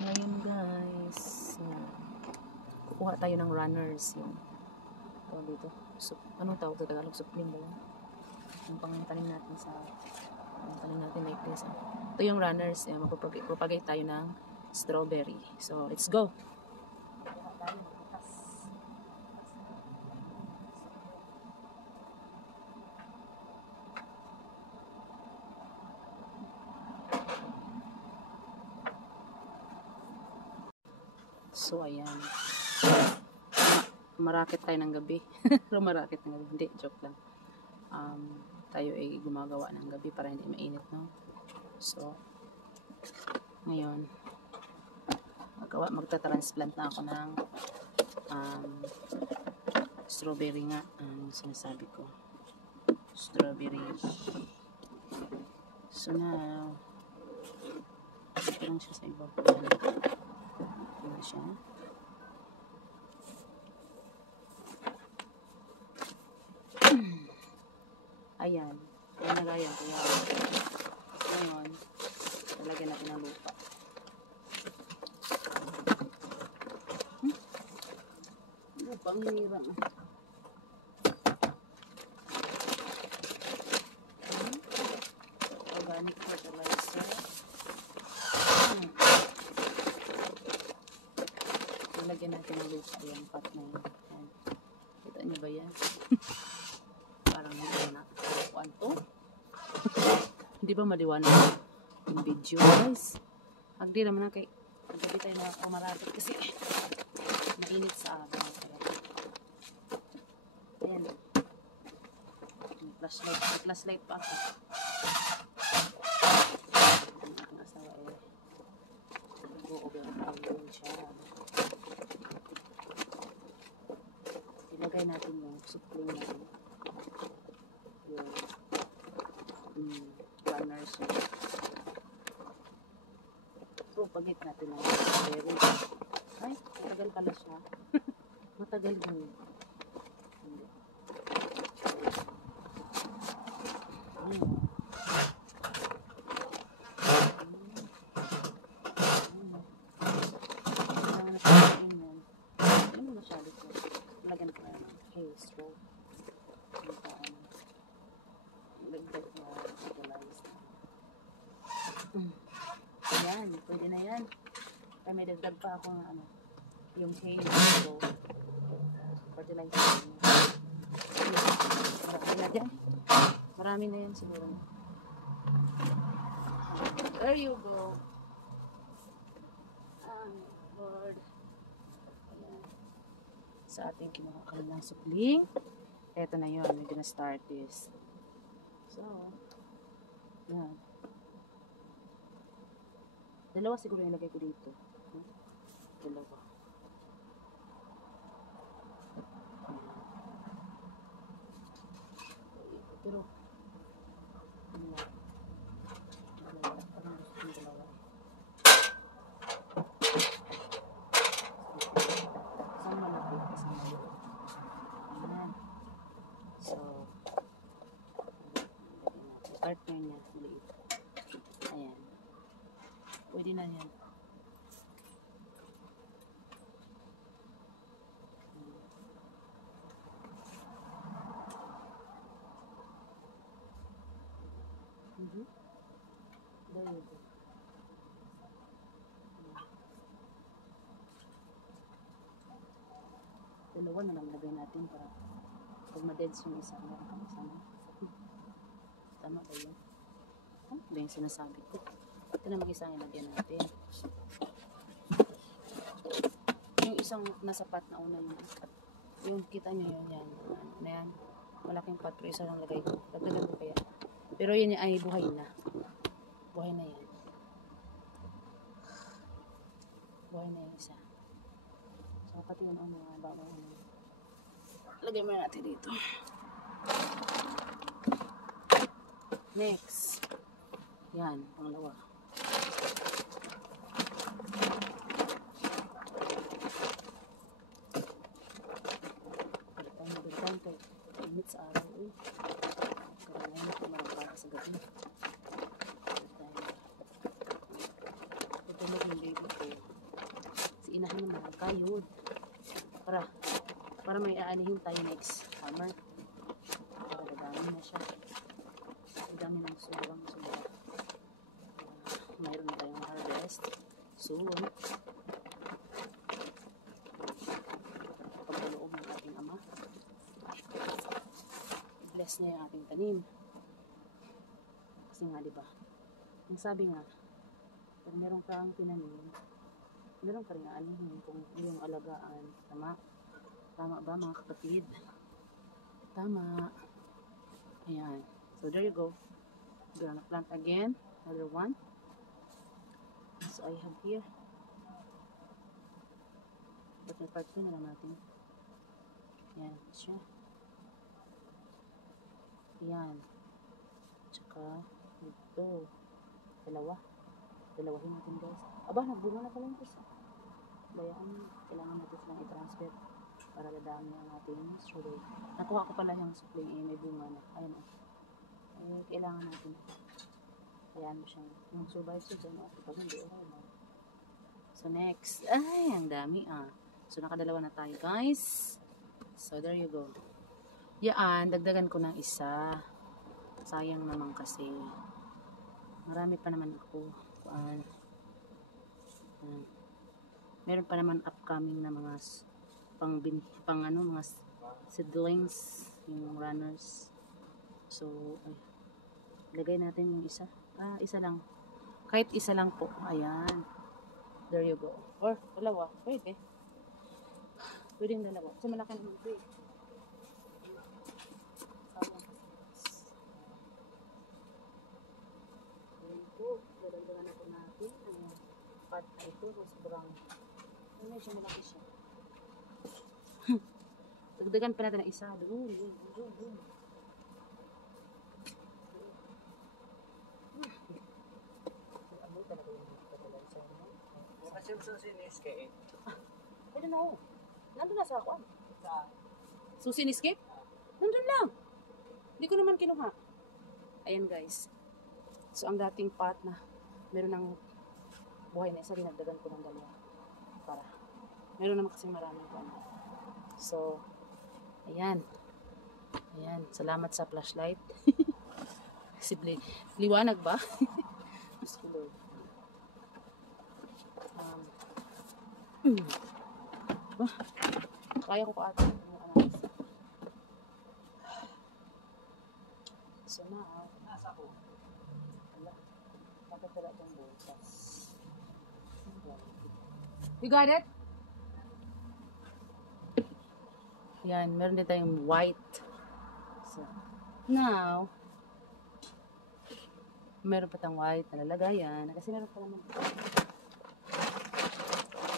Ngayon guys, kukuha tayo ng runners. Yung tawag dito. Anong tawag sa Tagalog? Supling ba yun? Yung pangtanim natin sa pangtanim natin like this. Ito yung runners. Magpapagay tayo ng strawberry. So, let's go! So, ayan. Marakit tayo ng gabi. Marakit ng gabi. Hindi, joke lang. Tayo ay gumagawa ng gabi para hindi mainit, no? So, ngayon, magta-transplant na ako ng strawberry nga. Sinasabi ko. Strawberry. So, now, ito lang siya sa iba. Ano siya? Ayan. Ayan na gaya. Kaya, ngayon, talagyan natin ng lupa. Lupang hirang. Organic fertilizer. Lagyan natin ng lupa yung pot na yun. Kita niyo ba yan? Parang hindi na. Kuan to? Hindi ba maliwanag yung video guys? Agdi naman na kay gabi tayo na umarapit kasi mainit sa araw. Ayan. May flashlight pa ako. Ang aking asawa eh. Nag-o-overflow siya. Ilagay natin yung supling natin. Yung runners. So, pagit natin ang strawberry. Ay, matagal pala siya. Matagal yun. Hindi. Lagyan ko na ng haze roll. Lagdag na fertilize. Ayan, pwede na yan. Kaya may dagdag pa ako ng ano, yung haze roll. Fertilizer. Marami na dyan. Marami na yan siguro. There you go. Lord. Sa ating kinuha kami ng supling. Eto na yun. We're gonna start this. So, yan. Dalawa siguro yung lagay ko dito. Dalawa. Pero, parang gusto yung dalawa. Isang malapit, isang malapit. Ayan. So, partner niya, maliit. Ayan. Pwede na yan. There you go. Dalawa na lang lagay natin para pag ma-deads yung isa, meron kang isang. Tama ba yun? Ano ba yung sinasabi ko? Ito na mag-isang ilagyan natin. Yung isang nasa pot na una yung kita nyo yun, yan. Ano yan? Malaking pot, pero isa lang lagay ko. Dagdagan ko kaya. Pero yun ay buhay na. Buhay na yan. Buhay na yung isa. So, pati yun ang mga bawang ano. Lagay mo natin dito. Next. Yan, pangalawa. Pagkakang kay init sa araw eh. Karamihan na kumarapara sa gabi. Ito na yung baby ko. Ano naman, kayod. Para may aanihin tayo next summer. Para dadami na siya. Ang dami ng sobrang. Mayroon tayong harvest soon. Pagkaloob ng ating ama. I-bless niya yung ating tanim. Kasi nga, diba? Ang sabi nga, pag meron kang tinanim, meron ka rin aanihin kung yung alagaan. Tama? Tama ba mga kapatid? Tama. Ayan. So there you go. We're gonna plant again. Another one. So I have here. But may part 2 na lang natin. Ayan. Siya. Ayan. Tsaka ito. Dalawahin natin guys. Aba, nagbunga na pala yung isa. Bayaan, kailangan natin silang i-transfer para dadami ang ating strawberry. Nakuha ko pala yung supply may bunga na. Ayan o. Ay, kailangan natin. Ayan mo siyang mag-survive siya dyan. Okay, pag hindi, okay na. So next. Ay, ang dami So nakadalawa na tayo guys. So there you go. Yan, dagdagan ko ng isa. Sayang naman kasi. Marami pa naman ako. Meron pa naman upcoming na mga mga seedlings, yung runners. So, lagay natin yung isa. Isa lang. Kahit isa lang po. Ayan. There you go. Or, dalawa. Pwede. Pwede yung dalawa. Kasi malaki naman ito eh. Dadagdagan ako natin ang part na ito. Sobrang medyo malaki siya. Dagdagan pa natin ang isa. Doon. Amoy talaga yung fertilizer mo. Kasi sa siniscape. I don't know. Nandun na sa akuan. Susi ni Skip? Nandun lang. Hindi ko naman kinuha. Ayan guys. So ang dating pot na meron ng buhay na isa, dinagdagan ko ng dalawa. Para meron naman kasi maraming ano. So ayan. Ayan. Salamat sa flashlight. Kasi liwanag ba? Kaya ko ata yung analysis. So now, Nasa ko. nakatala itong butas. You got it? Yan, meron din tayong white. So, now, meron pa tayong white na lalagayan. Kasi meron pa naman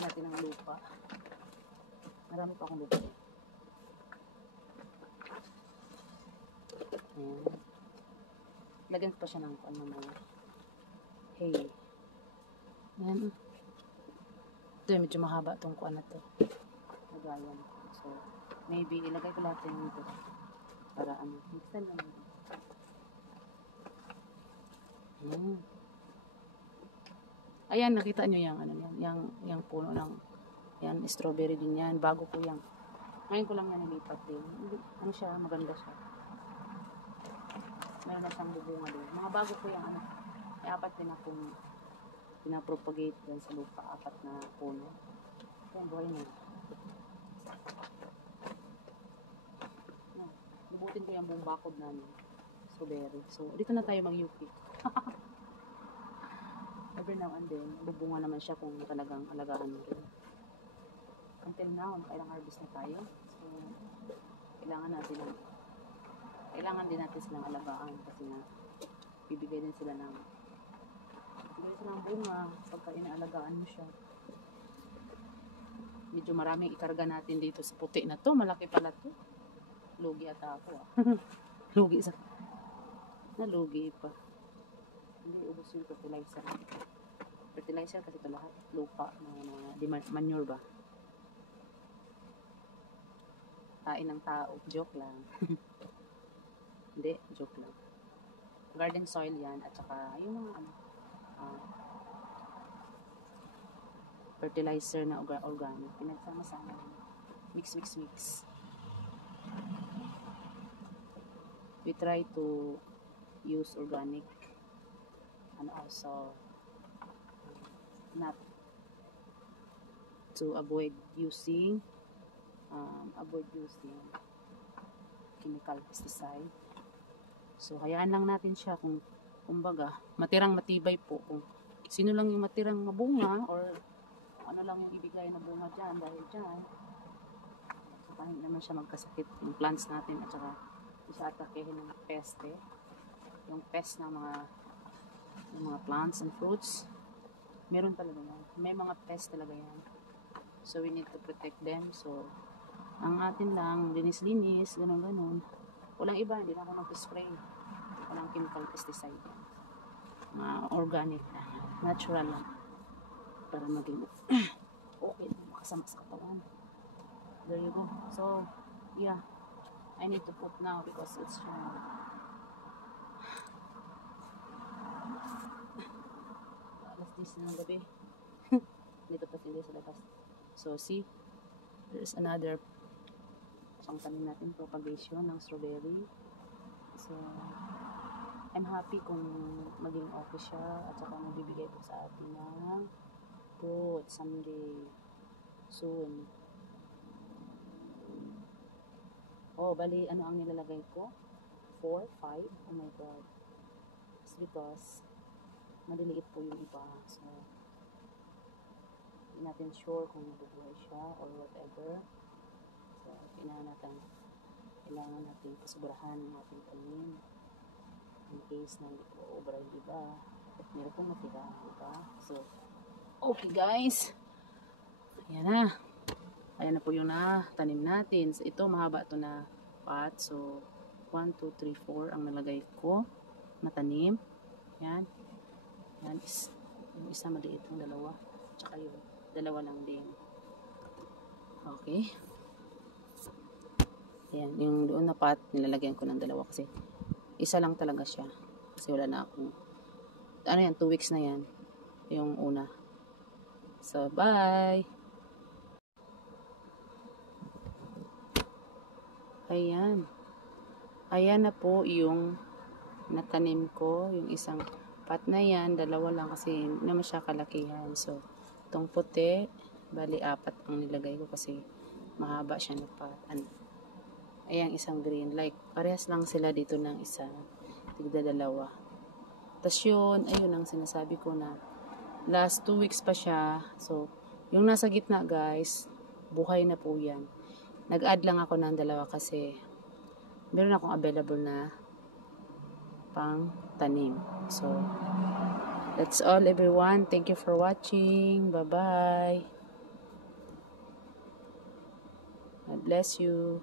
natin ang lupa. Marami pa akong lupa. Ayan. Lagyan pa siya ng ano mga hay. Ayan. Ito medyo mahaba itong kuan na to. Lagayan. So, maybe ilagay ko lahat yung ito. Para ano. Next time naman. Ayan, nakita nyo yung ano yan. Yung puno ng yan, strawberry din yan. Bago ko yan. Ngayon ko lang yan nilipat din. Ano siya, maganda siya. Meron na siyang bubunga din. Mga bago ko yung ano, may 4 din akong pinapropagate din sa lupa. 4 na puno. Yan, buhay na. Lubutin ko yung buong bakod namin. Strawberry. So, dito na tayo mag-UP. Every now and then, bubunga naman siya kung talagang alagaan mo rin. Until now, kailangan harvest na tayo. So, kailangan din natin silang alagaan kasi nga bibigay din sila ng bunga pagka inaalagaan mo siya. Medyo maraming ikarga natin dito sa puti na to. Malaki pala to. Lugi ata ako Lugi pa. Hindi, ubos yung fertilizer. Fertilizer kasi ito lahat. Lupa. Manure ba? Tain ng tao. Joke lang. Hindi, joke lang. Garden soil yan. At saka yung mga fertilizer na organic. Pinagsama-sama. Mix. We try to use organic and also not to avoid using chemical pesticide. So hayaan lang natin siya kung kumbaga matirang matibay po, kung sino lang yung matirang mabunga or ano lang yung ibigay na bunga dyan dahil dyan. So kahit naman siya magkasakit yung plants natin at saka siya atakehin ng peste, yung pest ng mga plants and fruits. Meron talaga yan. May mga pest talaga yan. So we need to protect them. So ang atin lang, linis-linis, ganun-ganun. Walang iba, hindi na ako nag-spray. Walang chemical pesticide. Organic na, natural lang. Para maging okay, makasama sa katawan. There you go. So, yeah. I need to put now because it's alas 10 ng gabi. Dito pa sila sa labas. So, see, there's another tanim natin, propagation ng strawberry. So, I'm happy kung maging okay siya at saka magbibigay po sa atin ng fruit someday soon. Oh, bali, ano ang nilalagay ko? 4, 5? Oh my God. It's because maliliit po yung iba. So, hindi natin sure kung mabubuhay siya or whatever. So, kailangan natin pasuburahan ng ating tanim in case na hindi po obra yung iba at meron pong matira, diba? So, okay guys, ayan na po yung tanim natin. So, ito mahaba ito na pot. So 1, 2, 3, 4 ang nalagay ko na tanim. Yan is yung isa maliit, yung dalawa, tsaka yung dalawa lang din. Okay. Ayan, yung doon na pot, nilalagyan ko ng dalawa kasi isa lang talaga siya. Kasi wala na akong, 2 weeks na yan, yung una. So, bye! Ayan. Ayan na po yung natanim ko, yung isang pot na yan, dalawa lang kasi hindi naman siya kalakihan. So, itong puti, bali 4 ang nilagay ko kasi mahaba siya na pot. Ayan, isang green. Like, parehas lang sila dito ng isa. Tigda dalawa. Tapos yun, ayun ang sinasabi ko na last 2 weeks pa siya. So, yung nasa gitna guys, buhay na po yan. Nag-add lang ako ng dalawa kasi meron akong available na pang tanim. So, that's all everyone. Thank you for watching. Bye-bye. God bless you.